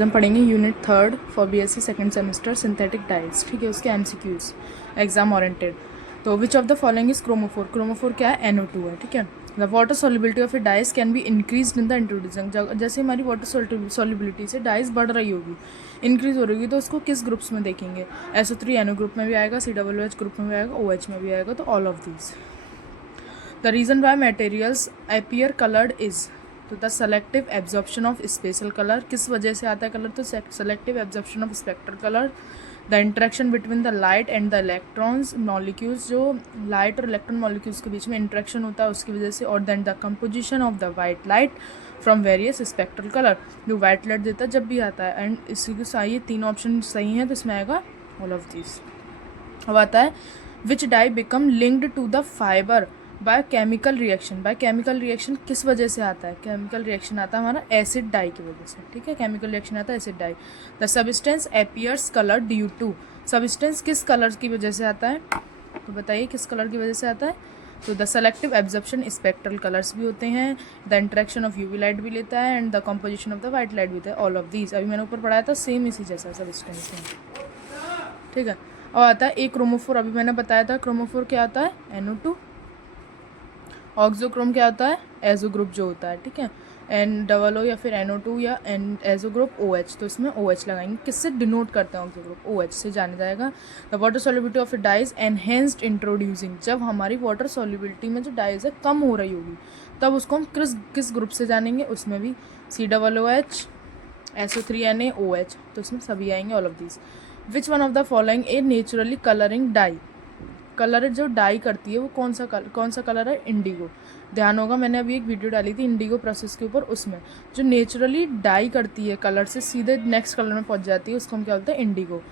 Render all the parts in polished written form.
हम पढ़ेंगे unit 3 for BSc second semester synthetic dyes. ठीक है, उसके एमसीक्यूज एग्जाम ओरिएंटेड। तो which of the following is chromophore. Chromophore क्या है? NO2 है। ठीक है, the water solubility of a dyes can be increase in the introducing. जैसे हमारी वाटर सॉल्युबिलिटी से डाइज बढ़ रही होगी, इंक्रीज हो रही होगी, तो उसको किस ग्रुप्स में देखेंगे? SO3 NO ग्रुप में भी आएगा, COOH ग्रुप में भी आएगा, OH में भी आएगा, तो all of these. The reason why materials appear coloured is, तो the selective absorption of special colour. किस वजह से आता है कलर? तो selective absorption of spectral colour. The interaction between the light and the electrons molecules, जो light और electron molecules के बीच में इंटरेक्शन होता है उसकी वजह से। और then the composition of the white light from various spectral colour, जो वाइट लाइट देता है जब भी आता है। एंड इसी के साथ ये तीन ऑप्शन सही हैं, तो इसमें आएगा ऑल ऑफ दिस। अब आता है which dye become linked to the fibre by chemical reaction. By chemical reaction किस वजह से आता है? केमिकल रिएक्शन आता है हमारा एसिड डाई की वजह से। ठीक है, केमिकल रिएक्शन आता है acid dye. The substance appears colour due to. Substance किस कलर की वजह से आता है? तो बताइए किस कलर की वजह से आता है? तो the selective absorption spectral colours भी होते हैं, the interaction of UV light भी लेता है, and the composition of the white light भी होता है। ऑल ऑफ दीज अभी मैंने ऊपर पढ़ाया था, सेम इसी जैसा सब्सटेंस है। ठीक है, और आता है एक क्रोमोफोर। अभी मैंने बताया था क्रोमोफोर क्या आता है? NO2। ऑक्सोक्रोम क्या होता है? एजो ग्रुप जो होता है। ठीक है, NOO या फिर NO2 या एजो ग्रुप OH, तो इसमें OH लगाएंगे। किससे डिनोट करते हैं ऑक्सो ग्रुप? OH से जाना जाएगा। The water solubility of a dyes enhanced introducing, जब हमारी वाटर सॉल्युबिलिटी में जो डाइज है कम हो रही होगी तब उसको हम किस ग्रुप से जानेंगे? उसमें भी COOH, SO3Na, OH, तो इसमें सभी आएंगे all of these. Which one of the following a naturally colouring dye. Colour जो डाई करती है वो कौन सा कलर है? इंडिगो। ध्यान होगा मैंने अभी एक वीडियो डाली थी इंडिगो प्रोसेस के ऊपर, उसमें जो नेचुरली डाई करती है कलर से सीधे नेक्स्ट कलर में पहुंच जाती है उसको हम क्या बोलते हैं? Indigo.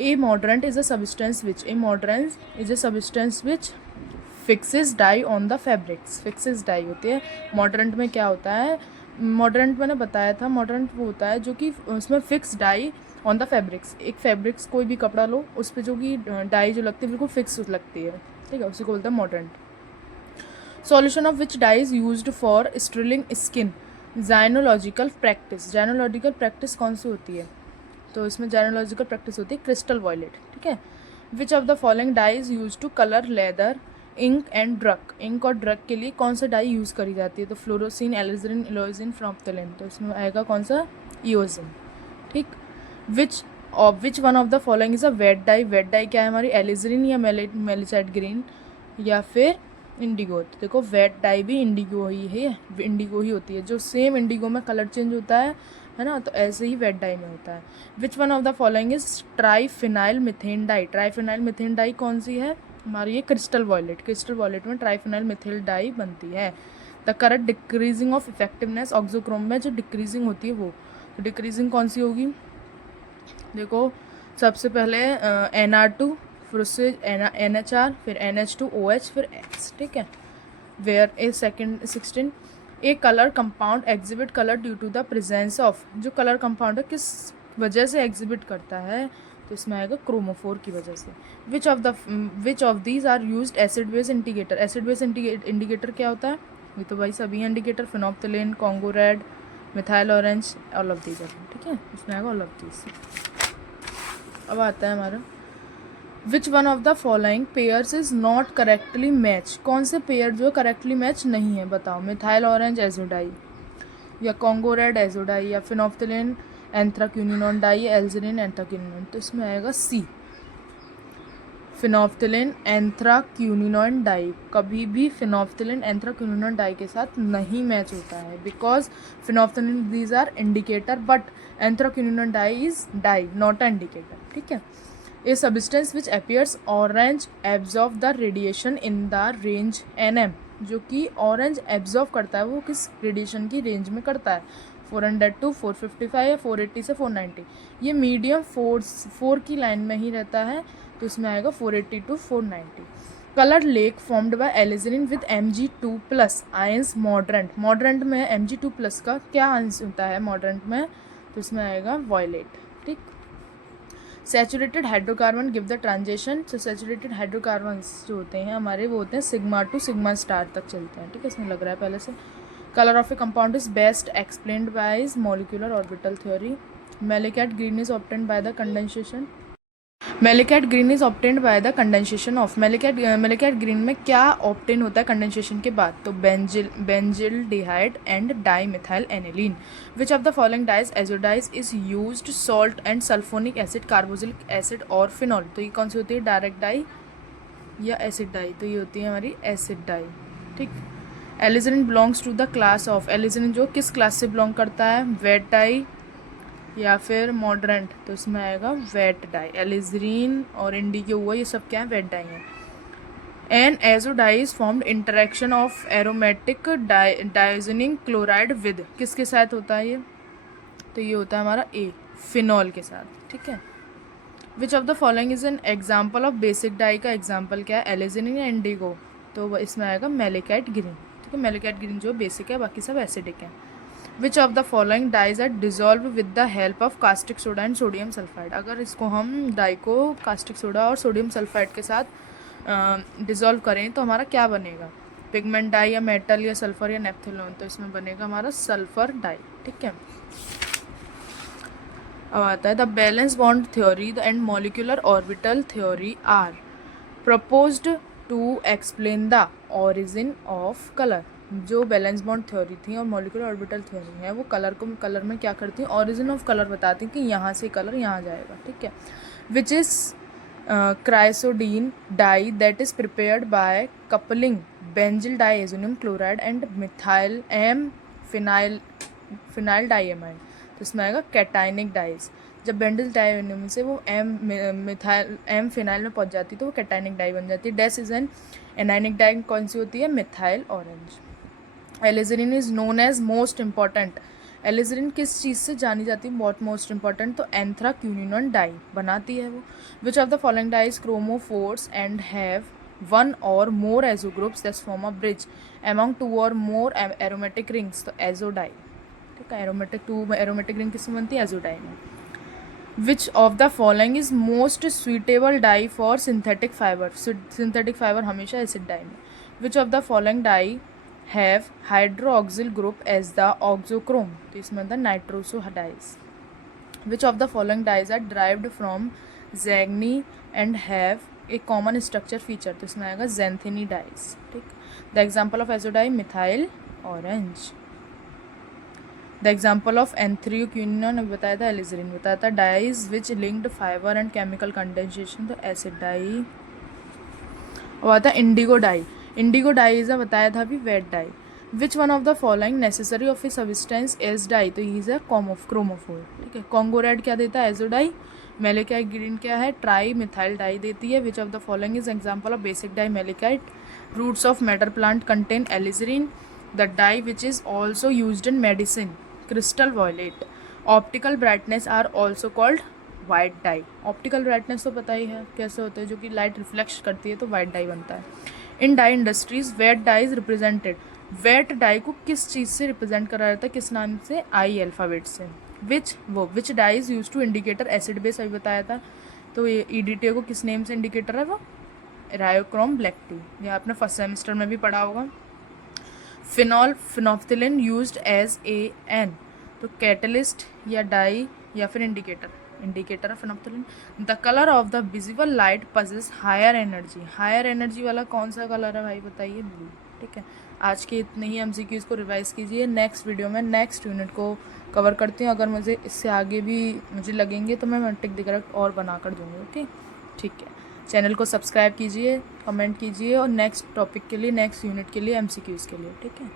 A mordant is a substance which, a mordant is a substance which fixes dye on the fabrics. Fixes dye होती है मॉडरेंट में। क्या होता है मॉडरेंट? मैंने बताया था मॉडरेंट वो होता है जो कि उसमें fix dye on the fabrics. एक फैब्रिक्स कोई भी कपड़ा लो, उस पर जो कि डाई जो लगती है बिल्कुल फिक्स लगती है। ठीक है, उसी को बोलते हैं mordant. Solution of which dye is used for sterilising skin. Gynaecological practice. Gynaecological practice कौन सी होती है? तो इसमें जाइनोलॉजिकल प्रैक्टिस होती है क्रिस्टल वॉयलेट। ठीक है, which of the following dye is use to colour leather, ink and drug. Ink और ड्रग के लिए कौन सा डाई यूज़ करी जाती है? तो फ्लोरोसिन, एलिजरिन, इलोजिन, फ्रॉप्थोलिन, तो इसमें आएगा कौन सा? इओजिन। ठीक, which one of the following is a wet dye. Wet dye क्या है हमारी? एलिजरिन या मेलिसाइट ग्रीन या फिर इंडिगो। तो देखो वेट डाई भी इंडिगो ही है, इंडिगो ही होती है। जो सेम इंडिगो में कलर चेंज होता है ना, तो ऐसे ही वेट डाई में होता है। Which one of the following is triphenyl methane dye. Triphenyl methane dye कौन सी है हमारी? ये क्रिस्टल वॉयलेट। क्रिस्टल वॉयलेट में ट्राइफिनाइल मिथिल डाई बनती है। The current decreasing of effectiveness. Auxochrome में जो डिक्रीजिंग होती है वो, तो डिक्रीजिंग कौन सी होगी? देखो सबसे पहले NR2, फिर उससे NHR, फिर NH2OH, फिर X। ठीक है, where a second 16 a colour compound exhibit colour due to the presence of. जो कलर कंपाउंड है किस वजह से एग्जिबिट करता है? तो इसमें आएगा क्रोमोफोर की वजह से। Which of these are used acid base indicator. Acid base indicator क्या होता है? ये तो भाई सभी indicator, phenolphthalein, Congo red, methyl orange, all of these. ठीक है, इसमें आएगा ऑल ऑफ दीज। अब आता है हमारा विच one of the following pairs is not correctly match. कौन से पेयर जो करेक्टली मैच नहीं है? बताओ। मिथाइल ऑरेंज एजोडाई, या कॉन्गो रेड एजोडाई, या फिनोप्थलीन एंथ्राक्यूनिनोन डाई, या एल्जरिन एंथ्राक्यूनिनोन, तो इसमें आएगा C, फिनोप्थलीन एंथ्राक्यूनिनोन डाई। कभी भी फिनोप्थलीन एंथ्राक्यूनिनोन डाई के साथ नहीं मैच होता है, because phenolphthalein these are indicator but anthraquinone dye is dye, not a indicator. ठीक है, a substance which appears orange absorb the radiation in the range NM। जो कि ऑरेंज एब्जॉर्ब करता है वो किस रेडिएशन की रेंज में करता है? 400 to 455 या 480 से 490। ये मीडियम 4 की लाइन में ही रहता है, तो इसमें आएगा 480 to 490। Colour lake formed by alizarin with Mg2+ ions mordant. Mordant में Mg2+ का क्या आयंस होता है मॉडरेंट में? तो इसमें आएगा वॉयलेट। ठीक, saturated hydrocarbon give the transition. तो सैचुरेटेड हाइड्रोकार्बन जो होते हैं हमारे वो होते हैं सिग्मा टू सिग्मा स्टार तक चलते हैं। ठीक है, इसमें लग रहा है पहले से। Colour of A compound is best explained bye is molecular orbital theory. Malachite green is obtained by the condensation. Malachite green is obtained by the condensation of malachite green में क्या obtain होता है कंडेंसेशन के बाद? तो benzaldehyde and dimethyl aniline. Which of the following dyes azo dyes is used salt and sulphonic acid, carboxylic acid और phenol. तो ये कौन सी होती है? डायरेक्ट डाई या एसिड डाई? तो ये होती है हमारी एसिड डाई. ठीक. Alizarin belongs to the class of, alizarin जो किस क्लास से बिलोंग करता है? वेट डाई या फिर मॉडरेंट. तो इसमें आएगा वेट डाई. एलिजरीन और इंडिगो हुआ, ये सब क्या है? वेट डाई है. An azo dye is formed interaction of aromatic diazonium chloride with, किसके साथ होता है ये? तो ये होता है हमारा ए, फिनॉल के साथ. ठीक है. Which of the following is an example of basic die का एग्जाम्पल क्या है? एलिजरीन या इंडिगो. तो इसमें आएगा मैलेकाइट ग्रीन. ठीक है. मैलेकाइट ग्रीन जो बेसिक है, बाकी सब एसिडिक है. Which of the following dyes are dissolve with the help of caustic soda and sodium sulphide. अगर इसको हम डाई को कास्टिक सोडा और सोडियम सल्फाइड के साथ डिजॉल्व करें तो हमारा क्या बनेगा? पिगमेंट डाई या मेटल या सल्फर या नेप्थोलोन. तो इसमें बनेगा हमारा सल्फर डाई. ठीक है. अब आता है the valence bond theory and molecular orbital theory are proposed to explain the origin of colour. जो बैलेंस बॉन्ड थ्योरी थी और मॉलिक्यूलर ऑर्बिटल थ्योरी है वो कलर में क्या करती हैं? ऑरिजिन ऑफ कलर बताती हैं कि यहाँ से कलर यहाँ जाएगा. ठीक है. Which is chrysoidine dye that is prepared by coupling benzyl diazonium chloride and methyl phenyl diamide. तो इसमें आएगा कैटाइनिक डाइज. जब बेंजिल डाइएजोनियम से वो एम फिनाइल में पहुँच जाती है तो वो कैटाइनिक डाई बन जाती है. Dash is an anionic dye कौन सी होती है? Methyl orange. Alizarin is known as most important. Alizarin किस चीज़ से जानी जाती है? बहुत मोस्ट इंपॉर्टेंट. तो एंथ्राक्यूनिनॉन डाई बनाती है वो. Which of the following dyes chromophores and have one or more azo groups that form a bridge among two or more aromatic rings. तो एजो डाई. ठीक है. एरोमेटिक रिंग किसमें बनती है? एजो डाई में. Which of the following is most suitable dye for synthetic fibre. Synthetic fibre हमेशा acid dye में. Which of the following dye have hydroxyl group as the oxochrome. तो इसमें the nitroso dyes. Which of the following dyes are derived from xanthine and have a common structure feature. तो इसमें आएगा xanthine dyes. ठीक. The example of azodye methyl orange. The example of anthraquinone अभी बताया था. एलिजरीन बताया था. dyes which linked fiber and chemical condensation. तो acid dye. और आता है indigo dye. Indigo dye is बताया था अभी wet dye. Which one of the following necessary of a substance as dye. तो इज अ क्रोमोफोर. ठीक है. कॉन्गो रेड क्या देता है? एजोडाई. मैलेकाइट ग्रीन क्या है? ट्राई मिथाइल डाई देती है. Which of the following is example of basic dye? Malachite. Roots of madder plant contain alizarin. The dye which is also used in medicine crystal violet. Optical brightness are also called white dye. Optical brightness तो पता ही है कैसे होता है, जो कि light reflect करती है तो वाइट डाई बनता है. In dye industries vat dye is represented. Vat dye को किस चीज़ से रिप्रेजेंट करा जाता है? किस नाम से? आई अल्फ़ाबेट से. Which dye is use to indicator acid base. अभी बताया था. तो ये EDTA को किस नेम से इंडिकेटर है? वो रायोक्रोम ब्लैक टी. यह आपने फर्स्ट सेमेस्टर में भी पढ़ा होगा. Phenolphthalein used as a an. तो कैटलिस्ट या डाई या फिर indicator of phenolphthalein. The colour of the visible light possesses higher energy. Higher energy वाला कौन सा कलर है भाई? बताइए. ब्लू. ठीक है. आज के इतने ही MCQs को रिवाइज कीजिए. नेक्स्ट वीडियो में नेक्स्ट यूनिट को कवर करती हूँ. अगर मुझे इससे आगे भी मुझे लगेंगे तो मैं टिक दिक्कत और बना कर दूँगी. ओके. ठीक है. चैनल को सब्सक्राइब कीजिए, कमेंट कीजिए और नेक्स्ट टॉपिक के लिए, नेक्स्ट यूनिट के लिए, MCQs के लिए. ठीक है.